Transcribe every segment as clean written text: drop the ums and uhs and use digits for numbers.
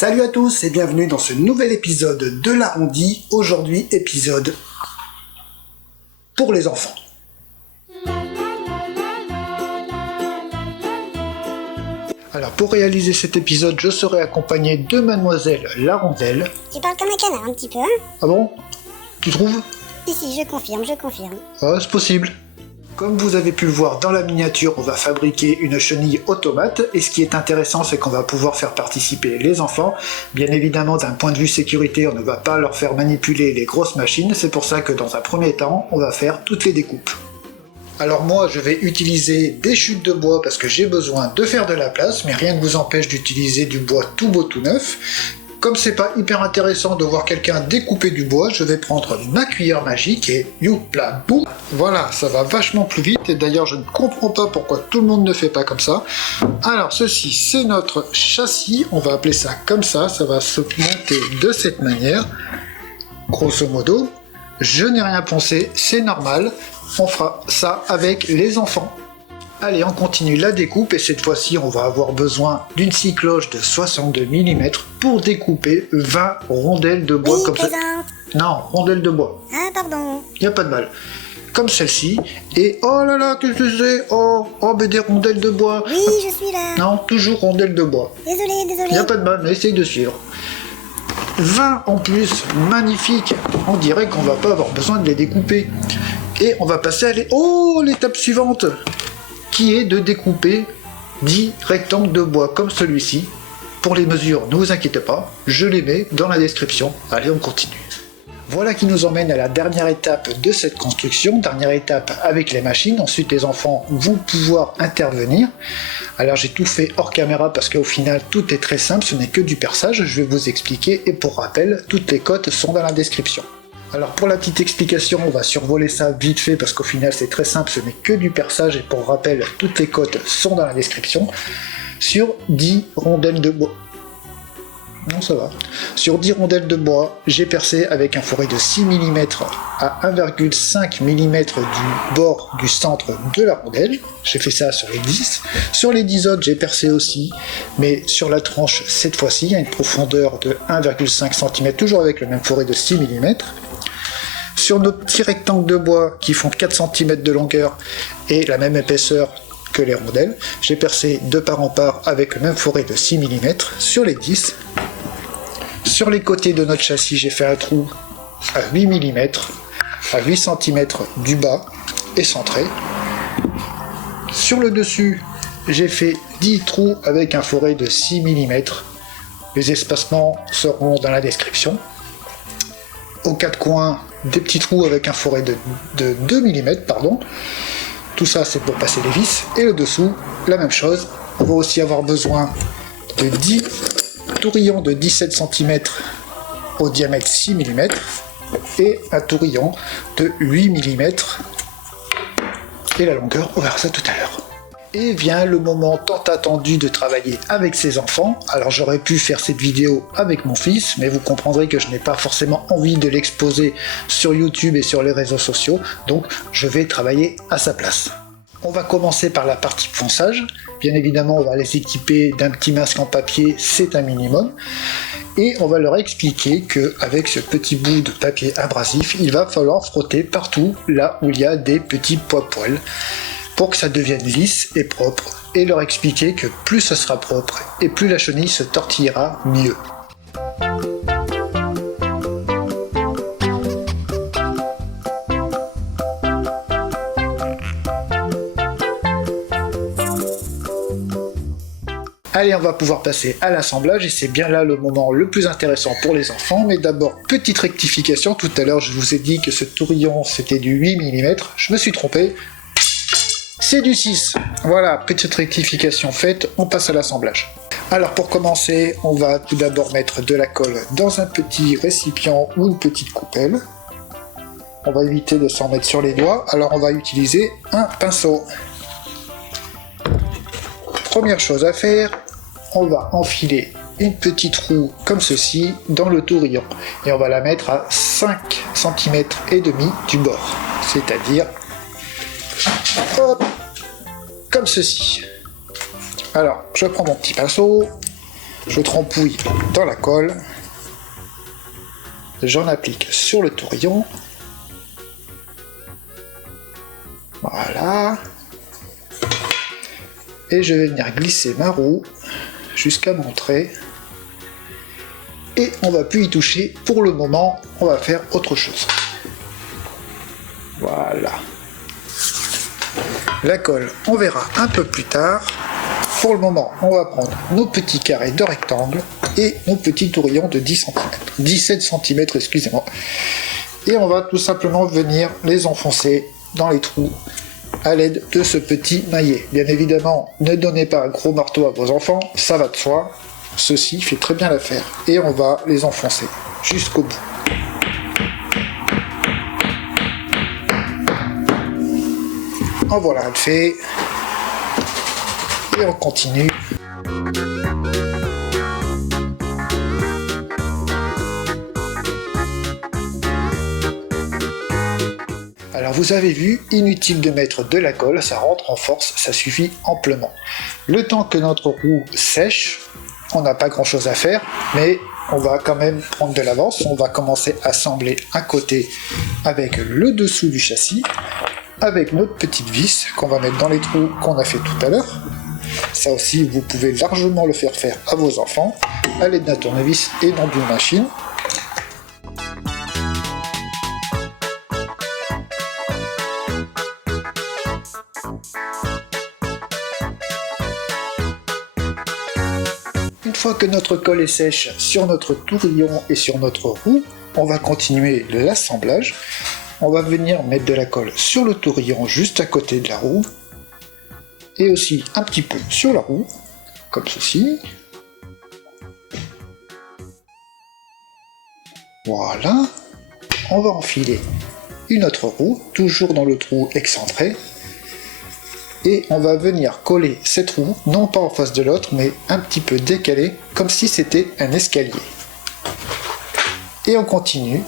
Salut à tous et bienvenue dans ce nouvel épisode de l'arrondi. Aujourd'hui, épisode pour les enfants. Alors pour réaliser cet épisode, je serai accompagné de mademoiselle Larondelle. Tu parles comme un canard un petit peu, hein? Ah bon? Tu trouves? Si, je confirme. Ah, c'est possible. Comme vous avez pu le voir dans la miniature, on va fabriquer une chenille automate et ce qui est intéressant c'est qu'on va pouvoir faire participer les enfants. Bien évidemment d'un point de vue sécurité on ne va pas leur faire manipuler les grosses machines, c'est pour ça que dans un premier temps on va faire toutes les découpes. Alors moi je vais utiliser des chutes de bois parce que j'ai besoin de faire de la place, mais rien ne vous empêche d'utiliser du bois tout beau tout neuf. Comme c'est pas hyper intéressant de voir quelqu'un découper du bois, je vais prendre ma cuillère magique et youpla boum. Voilà, ça va vachement plus vite et d'ailleurs je ne comprends pas pourquoi tout le monde ne fait pas comme ça. Alors ceci c'est notre châssis, on va appeler ça comme ça va se monter de cette manière. Grosso modo, je n'ai rien poncé, c'est normal, on fera ça avec les enfants. Allez, on continue la découpe et cette fois-ci on va avoir besoin d'une scie cloche de 62 mm pour découper 20 rondelles de bois comme ça. Non, rondelles de bois. Ah, pardon. Il n'y a pas de mal. Comme celle-ci. Et oh là là, qu'est-ce que c'est? Oh, mais des rondelles de bois. Oui, je suis là. Non, toujours rondelles de bois. Désolé. Il n'y a pas de mal, mais essaye de suivre. 20 en plus, magnifique. On dirait qu'on va pas avoir besoin de les découper. Et on va passer à l'étape suivante, qui est de découper 10 rectangles de bois comme celui-ci. Pour les mesures, ne vous inquiétez pas, je les mets dans la description. Allez, on continue. Voilà qui nous emmène à la dernière étape de cette construction, dernière étape avec les machines. Ensuite, les enfants vont pouvoir intervenir. Alors, j'ai tout fait hors caméra parce qu'au final, tout est très simple, ce n'est que du perçage. Je vais vous expliquer et pour rappel, toutes les cotes sont dans la description. Alors pour la petite explication, on va survoler ça vite fait parce qu'au final c'est très simple, ce n'est que du perçage et pour rappel, toutes les cotes sont dans la description. Sur 10 rondelles de bois. Non, ça va. Sur 10 rondelles de bois, j'ai percé avec un fourré de 6 mm à 1,5 mm du bord du centre de la rondelle. J'ai fait ça sur les 10. Sur les 10 autres, j'ai percé aussi, mais sur la tranche cette fois-ci, il y a une profondeur de 1,5 cm, toujours avec le même fourré de 6 mm. Sur nos petits rectangles de bois qui font 4 cm de longueur et la même épaisseur que les rondelles, j'ai percé de part en part avec le même fourré de 6 mm sur les 10. Sur les côtés de notre châssis, j'ai fait un trou à 8 mm, à 8 cm du bas et centré. Sur le dessus, j'ai fait 10 trous avec un fourré de 6 mm. Les espacements seront dans la description. Aux quatre coins, des petits trous avec un fourré de 2 mm, pardon. Tout ça, c'est pour passer les vis. Et le dessous, la même chose. On va aussi avoir besoin de 10 tourillons de 17 cm au diamètre 6 mm et un tourillon de 8 mm. Et la longueur, on verra ça tout à l'heure. Et vient le moment tant attendu de travailler avec ses enfants. Alors j'aurais pu faire cette vidéo avec mon fils, mais vous comprendrez que je n'ai pas forcément envie de l'exposer sur YouTube et sur les réseaux sociaux, donc je vais travailler à sa place. On va commencer par la partie ponçage. Bien évidemment, on va les équiper d'un petit masque en papier, c'est un minimum. Et on va leur expliquer qu'avec ce petit bout de papier abrasif, il va falloir frotter partout là où il y a des petits pois-poils, pour que ça devienne lisse et propre, et leur expliquer que plus ça sera propre, et plus la chenille se tortillera mieux. Allez, on va pouvoir passer à l'assemblage, et c'est bien là le moment le plus intéressant pour les enfants, mais d'abord, petite rectification, tout à l'heure je vous ai dit que ce tourillon c'était du 8 mm, je me suis trompé. C'est du 6. Voilà, petite rectification faite, on passe à l'assemblage. Alors pour commencer, on va tout d'abord mettre de la colle dans un petit récipient ou une petite coupelle. On va éviter de s'en mettre sur les doigts, alors on va utiliser un pinceau. Première chose à faire, on va enfiler une petite roue comme ceci dans le tourillon. Et on va la mettre à 5 cm et demi du bord. C'est-à-dire, hop, comme ceci. Alors, je prends mon petit pinceau, je trempouille dans la colle, j'en applique sur le tourillon, voilà, et je vais venir glisser ma roue jusqu'à mon trait, et on va plus y toucher pour le moment, on va faire autre chose. Voilà. La colle, on verra un peu plus tard. Pour le moment, on va prendre nos petits carrés de rectangle et nos petits tourillons de 10 cm, 17 cm, excusez-moi. Et on va tout simplement venir les enfoncer dans les trous à l'aide de ce petit maillet. Bien évidemment, ne donnez pas un gros marteau à vos enfants, ça va de soi. Ceci fait très bien l'affaire. Et on va les enfoncer jusqu'au bout. En voilà un fait. Et on continue. Alors vous avez vu, inutile de mettre de la colle, ça rentre en force, ça suffit amplement. Le temps que notre roue sèche, on n'a pas grand chose à faire, mais on va quand même prendre de l'avance. On va commencer à assembler un côté avec le dessous du châssis, avec notre petite vis qu'on va mettre dans les trous qu'on a fait tout à l'heure. Ça aussi, vous pouvez largement le faire faire à vos enfants, à l'aide d'un tournevis et non d'une machine. Une fois que notre colle est sèche sur notre tourillon et sur notre roue, on va continuer l'assemblage. On va venir mettre de la colle sur le tourillon juste à côté de la roue, et aussi un petit peu sur la roue, comme ceci. Voilà. On va enfiler une autre roue, toujours dans le trou excentré, et on va venir coller cette roue, non pas en face de l'autre, mais un petit peu décalée, comme si c'était un escalier. Et on continue.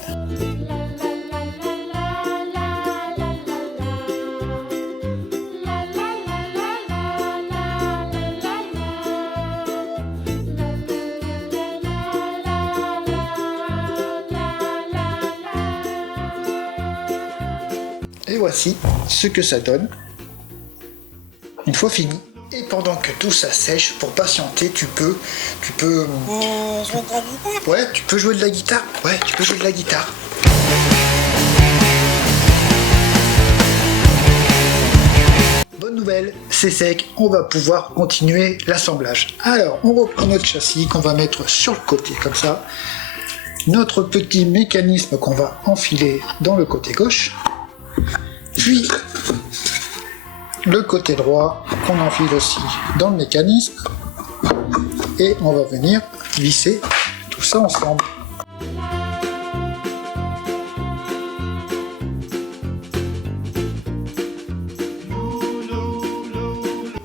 Et voici ce que ça donne une fois fini. Et pendant que tout ça sèche, pour patienter, tu peux jouer de la guitare. Ouais, tu peux jouer de la guitare. Ouais, tu peux jouer de la guitare. Bonne nouvelle, c'est sec, on va pouvoir continuer l'assemblage. Alors, on reprend notre châssis qu'on va mettre sur le côté, comme ça. Notre petit mécanisme qu'on va enfiler dans le côté gauche. Puis, le côté droit qu'on enfile aussi dans le mécanisme. Et on va venir visser tout ça ensemble.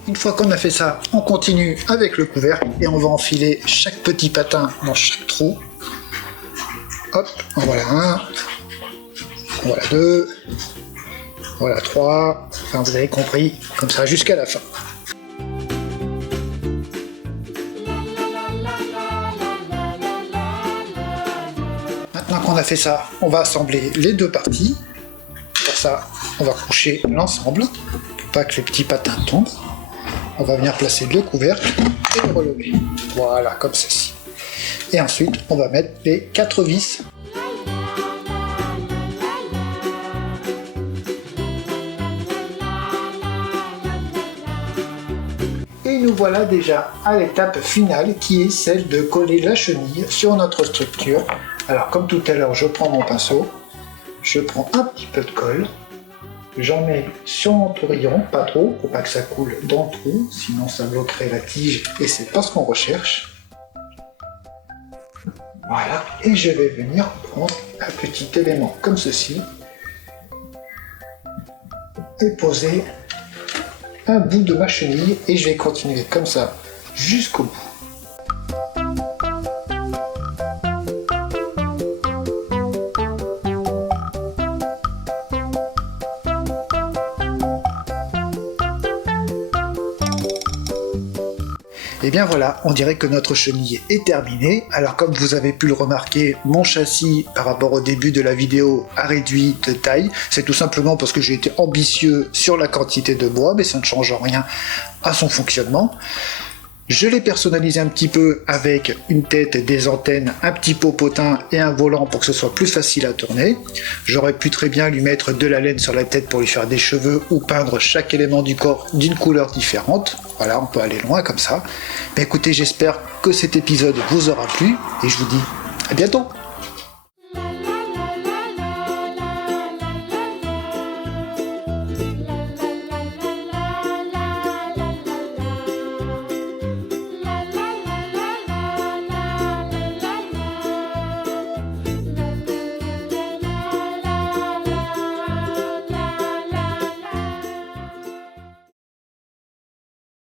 Une fois qu'on a fait ça, on continue avec le couvercle et on va enfiler chaque petit patin dans chaque trou. Hop, en voilà un, voilà deux, voilà trois, enfin vous avez compris, comme ça jusqu'à la fin. Maintenant qu'on a fait ça, on va assembler les deux parties. Pour ça, on va coucher l'ensemble, pour pas que les petits patins tombent. On va venir placer le couvercle et le relever. Voilà, comme ceci. Et ensuite, on va mettre les 4 vis. Et nous voilà déjà à l'étape finale qui est celle de coller la chenille sur notre structure. Alors comme tout à l'heure, je prends mon pinceau, je prends un petit peu de colle, j'en mets sur mon tourillon, pas trop, pour pas que ça coule dans le trou, sinon ça bloquerait la tige et c'est pas ce qu'on recherche. Voilà, et je vais venir prendre un petit élément comme ceci et poser un bout de ma chenille et je vais continuer comme ça jusqu'au bout. Et bien voilà, on dirait que notre chenille est terminée. Alors comme vous avez pu le remarquer, mon châssis par rapport au début de la vidéo a réduit de taille. C'est tout simplement parce que j'ai été ambitieux sur la quantité de bois, mais ça ne change rien à son fonctionnement. Je l'ai personnalisé un petit peu avec une tête, des antennes, un petit popotin et un volant pour que ce soit plus facile à tourner. J'aurais pu très bien lui mettre de la laine sur la tête pour lui faire des cheveux ou peindre chaque élément du corps d'une couleur différente. Voilà, on peut aller loin comme ça. Mais écoutez, j'espère que cet épisode vous aura plu et je vous dis à bientôt.